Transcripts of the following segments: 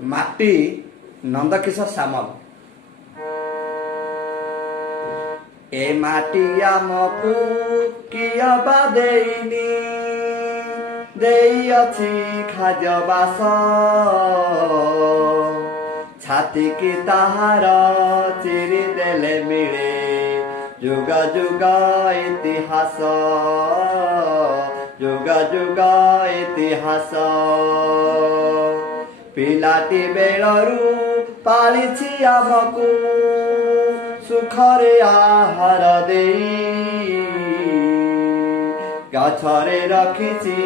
ମାଟି ନନ୍ଦକିଶୋର ସାମଲ। ଏ ମାଟି ଆମକୁ କିଏ ବା ଦେଇନି, ଦେଇଅଛି ଖାଦ୍ୟ ବାସ, ଛାତିକି ତାହାର ଚିରି ଦେଲେ ମିଳେ ଯୁଗ ଯୁଗ ଇତିହାସ, ଯୁଗ ଯୁଗ ଇତିହାସ। ପିଲାଟି ବେଳରୁ ପାଳିଛି ଆମକୁ ସୁଖରେ ଆହାର ଦେଇ, ଗଛରେ ରଖିଛି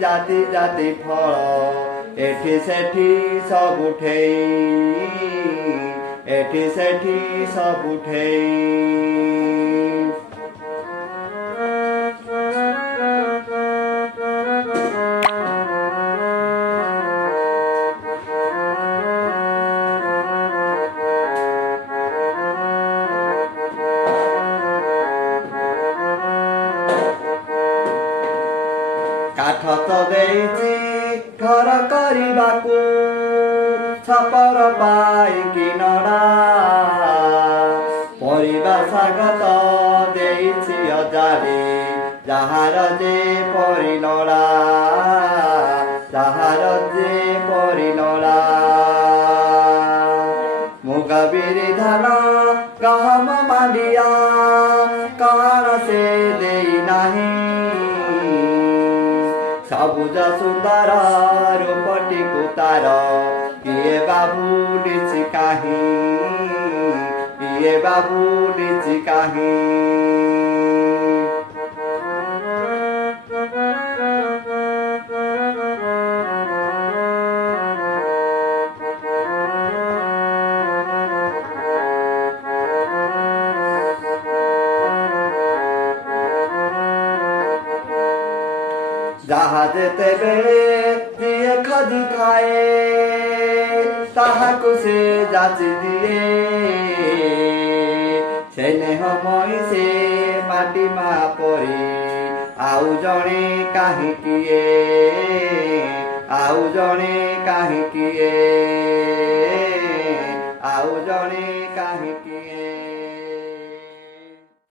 ଜାତି ଜାତି ଫଳ, ଏଠି ସେଠି ସବୁଠେଇ, ଏଠି ସେଠି ସବୁଠେଇ। କାଠ ତ ଦେଇଛି ଘର କରିବାକୁ, ଛପର ପାଇକି ନଡ଼ା, ପରିବା ଶାଗ ତ ଦେଇଛି ଅଜାଡ଼ି, ଯାହାର ଯେ ପରିନଡ଼ା, ଯାହାର ଯେ ପରିନଡ଼ା। ମୁଗ ବିରି ଧାନ ଗହମ ମାଣ୍ଡିଆ କଣ ସେ ଦେଇନାହିଁ, ସବୁଜ ସୁନ୍ଦର ରୂପଟିକୁ ତାର କିଏ ବା ଭୁଲିଛି କାହିଁ, କିଏ ବା ଭୁଲିଛି କାହିଁ। ଯାହା ଯେତେବେଳେ ଯିଏ ଖୋଜି ଖାଏ, ତାହାକୁ ସେ ଯାଚି ଦିଏ, ସେ ସ୍ନେହମୟୀ ସେ ମାଟି ମା ପରି, ଆଉ ଜଣେ କାହିଁ କିଏ, ଆଉ ଜଣେ କାହିଁ କିଏ।